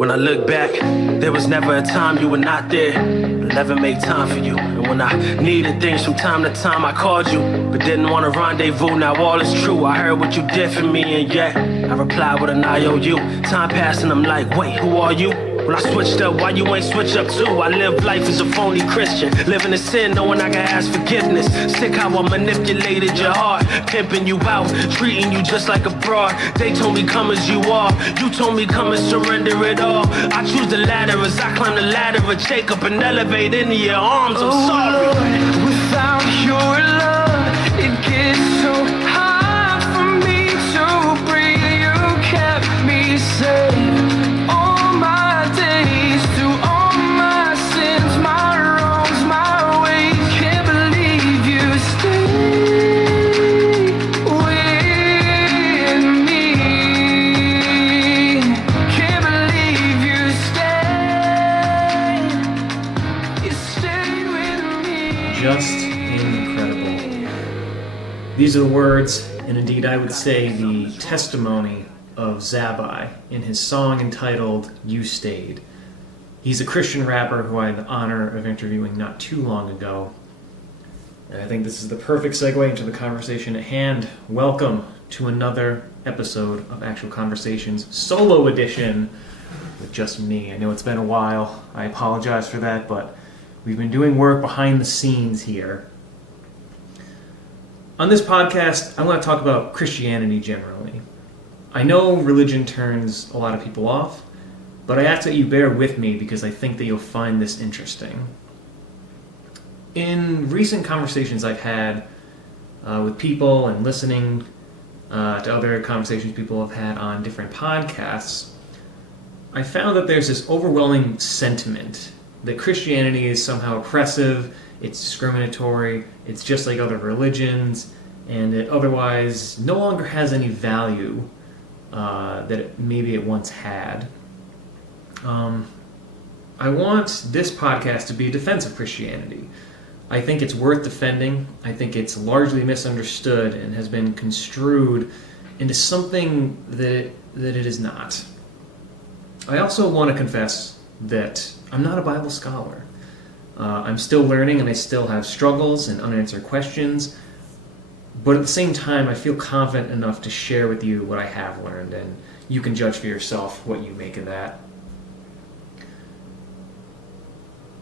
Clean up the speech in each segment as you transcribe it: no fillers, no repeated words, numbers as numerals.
When I look back, there was never a time you were not there. I'll never make time for you. And when I needed things from time to time, I called you, but didn't want to rendezvous. Now all is true. I heard what you did for me, and yet I replied with an IOU. Time passed and I'm like, wait, who are you? When I switched up, why you ain't switch up too? I live life as a phony Christian, living in sin, knowing I can ask forgiveness. Sick how I manipulated your heart, pimping you out, treating you just like a broad. They told me come as you are, you told me come and surrender it all. I choose the latter as I climb the ladder of Jacob and elevate into your arms. I'm sorry. Lord, without your love, it gets so hard for me to breathe. You kept me safe. Just incredible. These are the words, and indeed I would say the testimony of Zabbai in his song entitled You Stayed. He's a Christian rapper who I had the honor of interviewing not too long ago. And I think this is the perfect segue into the conversation at hand. Welcome to another episode of Actual Conversations, solo edition with just me. I know it's been a while. I apologize for that, but we've been doing work behind the scenes here. On this podcast, I want to talk about Christianity generally. I know religion turns a lot of people off, but I ask that you bear with me because I think that you'll find this interesting. In recent conversations I've had with people and listening to other conversations people have had on different podcasts, I found that there's this overwhelming sentiment that Christianity is somehow oppressive, it's discriminatory, it's just like other religions, and it otherwise no longer has any value that maybe it once had. I want this podcast to be a defense of Christianity. I think it's worth defending. I think it's largely misunderstood and has been construed into something that it is not. I also want to confess that I'm not a Bible scholar. I'm still learning and I still have struggles and unanswered questions, but at the same time I feel confident enough to share with you what I have learned, and you can judge for yourself what you make of that.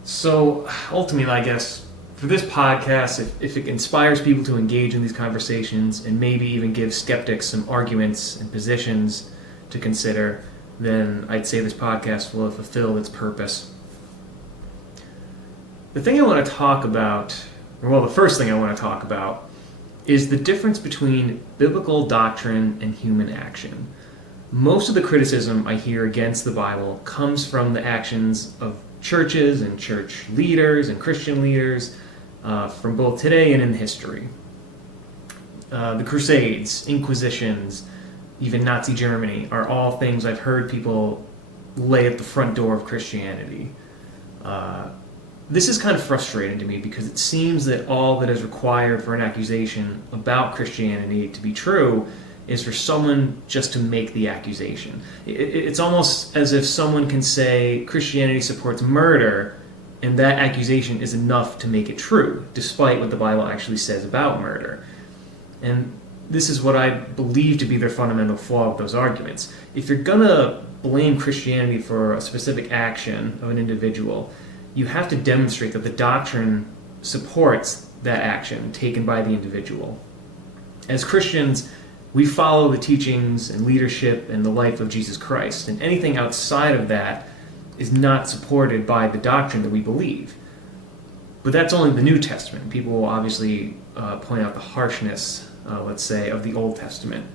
So ultimately, I guess, for this podcast, if it inspires people to engage in these conversations and maybe even give skeptics some arguments and positions to consider, then I'd say this podcast will have fulfilled its purpose. The thing I want to talk about, the first thing I want to talk about is the difference between biblical doctrine and human action. Most of the criticism I hear against the Bible comes from the actions of churches and church leaders and Christian leaders from both today and in history. The Crusades, Inquisitions, even Nazi Germany are all things I've heard people lay at the front door of Christianity. This is kind of frustrating to me because it seems that all that is required for an accusation about Christianity to be true is for someone just to make the accusation. It's almost as if someone can say Christianity supports murder and that accusation is enough to make it true, despite what the Bible actually says about murder. And this is what I believe to be their fundamental flaw with those arguments. If you're gonna blame Christianity for a specific action of an individual, you have to demonstrate that the doctrine supports that action taken by the individual. As Christians, we follow the teachings and leadership and the life of Jesus Christ, and anything outside of that is not supported by the doctrine that we believe. But that's only the New Testament. People will obviously point out the harshness, let's say, of the Old Testament.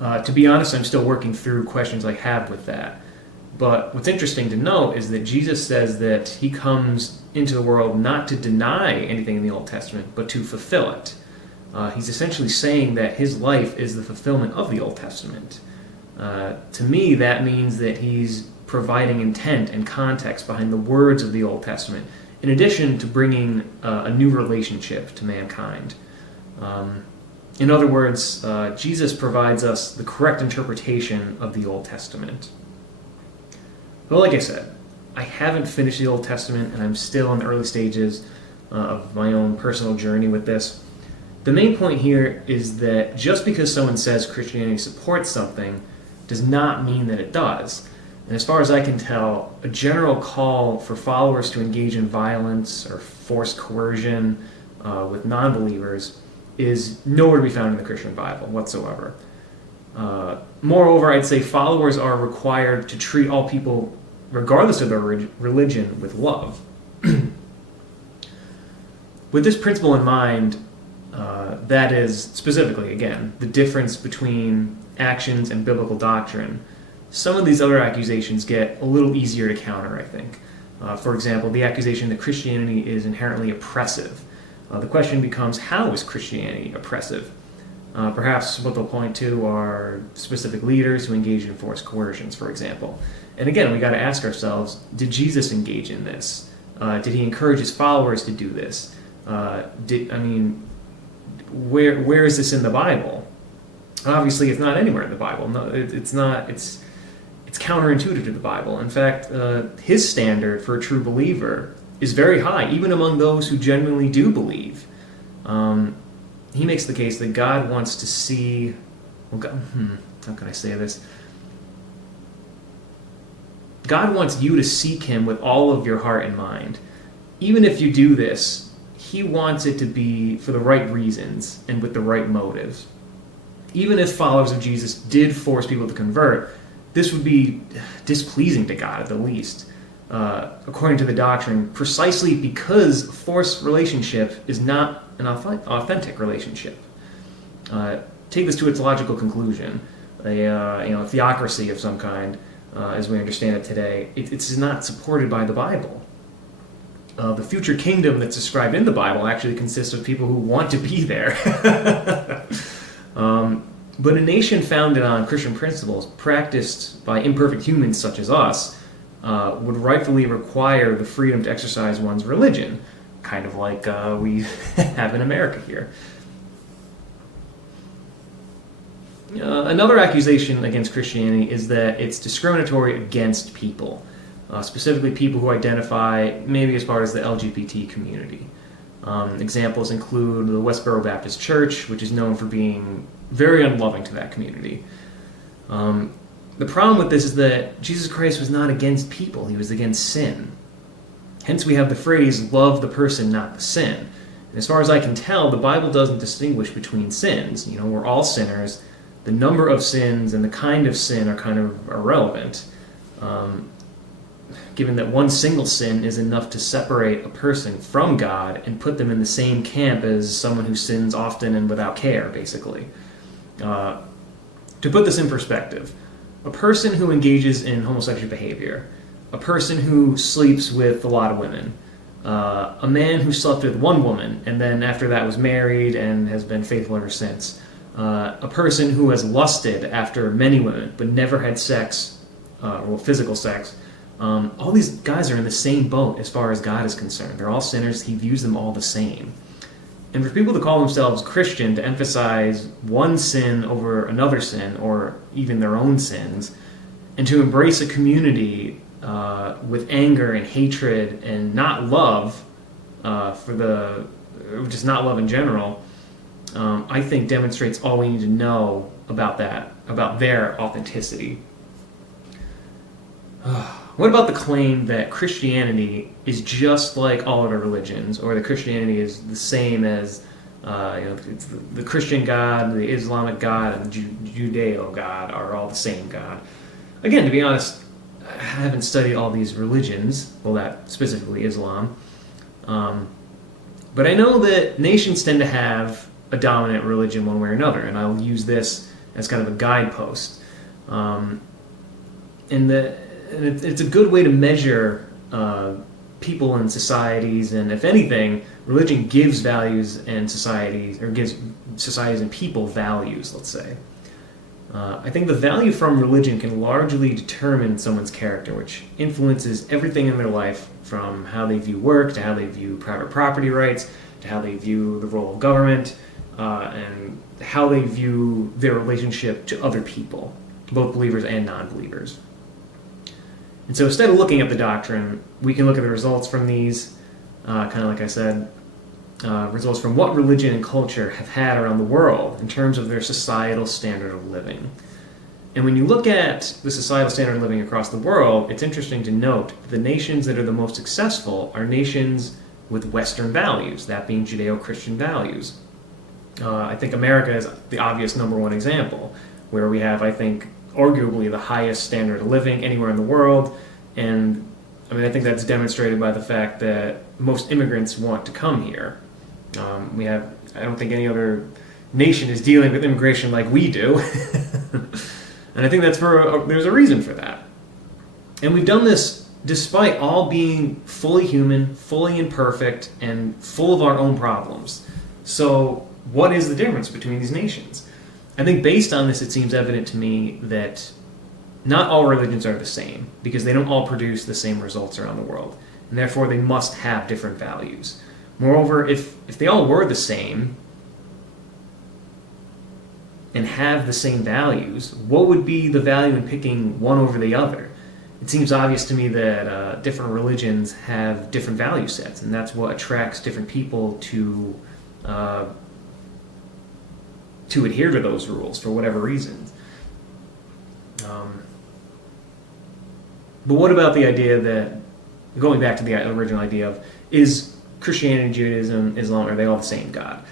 To be honest, I'm still working through questions I have with that. But what's interesting to note is that Jesus says that he comes into the world not to deny anything in the Old Testament, but to fulfill it. He's essentially saying that his life is the fulfillment of the Old Testament. To me, that means that he's providing intent and context behind the words of the Old Testament, in addition to bringing a new relationship to mankind. In other words, Jesus provides us the correct interpretation of the Old Testament. But like I said, I haven't finished the Old Testament, and I'm still in the early stages of my own personal journey with this. The main point here is that just because someone says Christianity supports something does not mean that it does. And as far as I can tell, a general call for followers to engage in violence or forced coercion with non-believers is nowhere to be found in the Christian Bible whatsoever. Moreover, I'd say followers are required to treat all people, regardless of their religion, with love. With this principle in mind, that is, specifically, again, the difference between actions and biblical doctrine, some of these other accusations get a little easier to counter, I think. For example, the accusation that Christianity is inherently oppressive. The question becomes, how is Christianity oppressive? Perhaps what they'll point to are specific leaders who engage in forced coercions, for example. And again, we got to ask ourselves, did Jesus engage in this? Did he encourage his followers to do this? Where is this in the Bible? Obviously, it's not anywhere in the Bible. No, it's not. It's counterintuitive to the Bible. In fact, his standard for a true believer is very high, even among those who genuinely do believe. He makes the case that God wants to see. Well, God, how can I say this? God wants you to seek Him with all of your heart and mind. Even if you do this, He wants it to be for the right reasons and with the right motives. Even if followers of Jesus did force people to convert, this would be displeasing to God at the least, according to the doctrine, precisely because a forced relationship is not an authentic relationship. Take this to its logical conclusion. A theocracy of some kind, as we understand it today, it's not supported by the Bible. The future kingdom that's described in the Bible actually consists of people who want to be there. But a nation founded on Christian principles, practiced by imperfect humans such as us, would rightfully require the freedom to exercise one's religion, kind of like we have in America here. Another accusation against Christianity is that it's discriminatory against people, specifically people who identify maybe as part of the LGBT community. Examples include the Westboro Baptist Church, which is known for being very unloving to that community. The problem with this is that Jesus Christ was not against people, he was against sin. Hence we have the phrase, love the person, not the sin. And as far as I can tell, the Bible doesn't distinguish between sins. We're all sinners. The number of sins and the kind of sin are kind of irrelevant, given that one single sin is enough to separate a person from God and put them in the same camp as someone who sins often and without care, basically. To put this in perspective, a person who engages in homosexual behavior, a person who sleeps with a lot of women, a man who slept with one woman and then after that was married and has been faithful ever since, a person who has lusted after many women but never had sex, physical sex, all these guys are in the same boat as far as God is concerned. They're all sinners. He views them all the same. And for people to call themselves Christian, to emphasize one sin over another sin, or even their own sins, and to embrace a community with anger and hatred and not love, just not love in general, I think demonstrates all we need to know about their authenticity. What about the claim that Christianity is just like all other religions, or that Christianity is the same as it's the Christian God, the Islamic God, and the Judeo God are all the same God? Again, to be honest, I haven't studied all these religions, well, that specifically Islam, but I know that nations tend to have a dominant religion one way or another, and I'll use this as kind of a guidepost. And it's a good way to measure people and societies, and if anything, religion gives values and societies, or gives societies and people values, let's say. I think the value from religion can largely determine someone's character, which influences everything in their life, from how they view work, to how they view private property rights, to how they view the role of government, and how they view their relationship to other people, both believers and non-believers. And so instead of looking at the doctrine, we can look at the results from these, kind of like I said, results from what religion and culture have had around the world in terms of their societal standard of living. And when you look at the societal standard of living across the world, it's interesting to note that the nations that are the most successful are nations with Western values, that being Judeo-Christian values. I think America is the obvious number one example, where we have, I think, arguably the highest standard of living anywhere in the world. And I mean, I think that's demonstrated by the fact that most immigrants want to come here. I don't think any other nation is dealing with immigration like we do. And I think there's a reason for that. And we've done this despite all being fully human, fully imperfect, and full of our own problems. So what is the difference between these nations? I think based on this, it seems evident to me that not all religions are the same, because they don't all produce the same results around the world, and therefore they must have different values. Moreover, if they all were the same and have the same values, what would be the value in picking one over the other? It seems obvious to me that different religions have different value sets, and that's what attracts different people to adhere to those rules for whatever reasons. But what about the idea that, going back to the original idea of, is Christianity, Judaism, Islam, are they all the same God?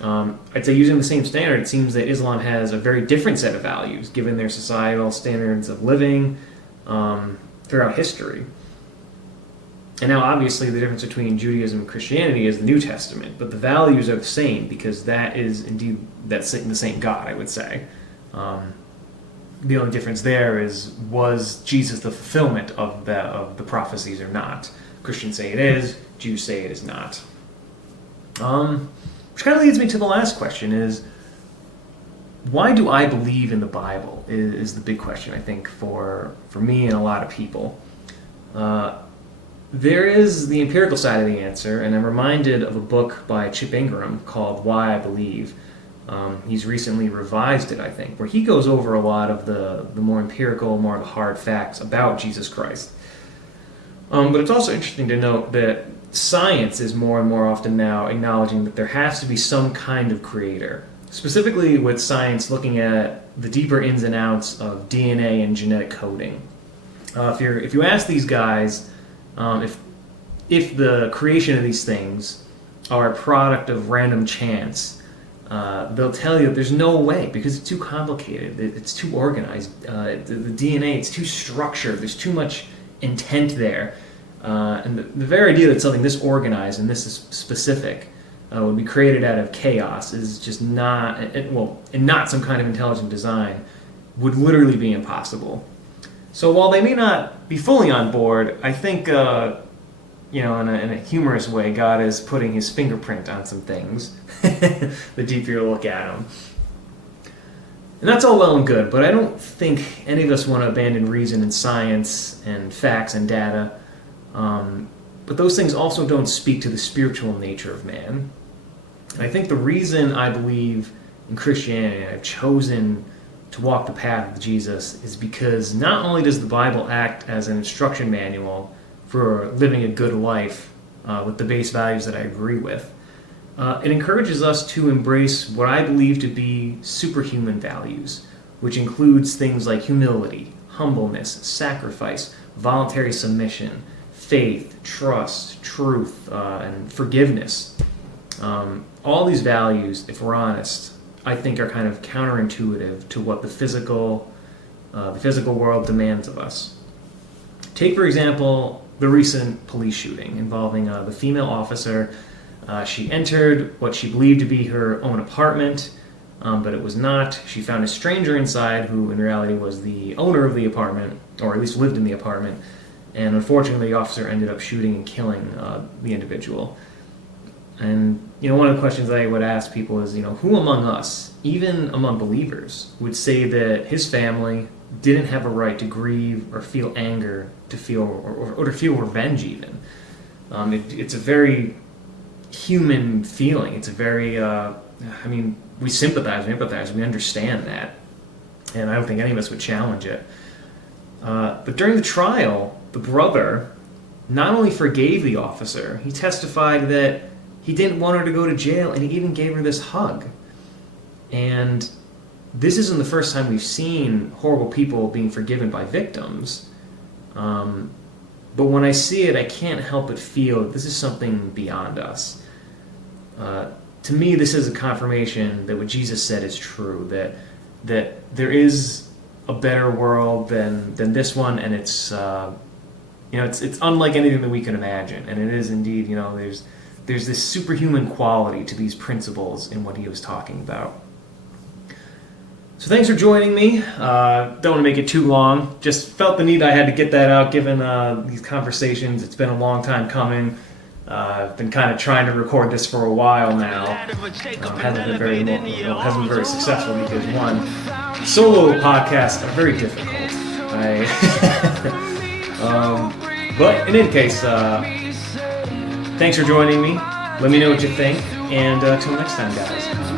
I'd say using the same standard, it seems that Islam has a very different set of values, given their societal standards of living throughout history. And now, obviously, the difference between Judaism and Christianity is the New Testament, but the values are the same, because that is indeed the same God, I would say. The only difference there is, was Jesus the fulfillment of the prophecies or not? Christians say it is, Jews say it is not. Which kind of leads me to the last question, is why do I believe in the Bible is the big question, I think, for me and a lot of people. There is the empirical side of the answer, and I'm reminded of a book by Chip Ingram called Why I Believe. He's recently revised it, I think, where he goes over a lot of the more empirical, more the hard facts about Jesus Christ. But it's also interesting to note that science is more and more often now acknowledging that there has to be some kind of creator. Specifically with science looking at the deeper ins and outs of DNA and genetic coding. If you ask these guys if the creation of these things are a product of random chance, they'll tell you that there's no way, because it's too complicated, it's too organized, the DNA, it's too structured, there's too much intent there. And the very idea that something this organized and this is specific would be created out of chaos is just not, and not some kind of intelligent design, would literally be impossible. So while they may not be fully on board, I think, in a humorous way, God is putting his fingerprint on some things, the deeper you look at them. And that's all well and good, but I don't think any of us want to abandon reason and science and facts and data. But those things also don't speak to the spiritual nature of man. And I think the reason I believe in Christianity, and I've chosen to walk the path of Jesus, is because not only does the Bible act as an instruction manual for living a good life with the base values that I agree with, it encourages us to embrace what I believe to be superhuman values, which includes things like humility, humbleness, sacrifice, voluntary submission, faith, trust, truth, and forgiveness. All these values, if we're honest, I think are kind of counterintuitive to what the physical world demands of us. Take, for example, the recent police shooting involving the female officer. She entered what she believed to be her own apartment, but it was not. She found a stranger inside who in reality was the owner of the apartment, or at least lived in the apartment, and unfortunately the officer ended up shooting and killing the individual. And one of the questions I would ask people is, who among us, even among believers, would say that his family didn't have a right to grieve or feel anger, to feel or to feel revenge even? It's a very human feeling. It's a very, we sympathize, we empathize, we understand that, and I don't think any of us would challenge it. But during the trial, the brother not only forgave the officer, he testified that he didn't want her to go to jail, and he even gave her this hug. And this isn't the first time we've seen horrible people being forgiven by victims. But when I see it, I can't help but feel that this is something beyond us. To me, this is a confirmation that what Jesus said is true, that there is a better world than this one, and it's unlike anything that we can imagine. And it is indeed, there's this superhuman quality to these principles in what he was talking about. So thanks for joining me. Don't want to make it too long. Just felt the need I had to get that out given these conversations. It's been a long time coming. I've been kind of trying to record this for a while now. Hasn't been very successful because, one, solo podcasts are very difficult. But in any case, thanks for joining me. Let me know what you think, and until next time, guys.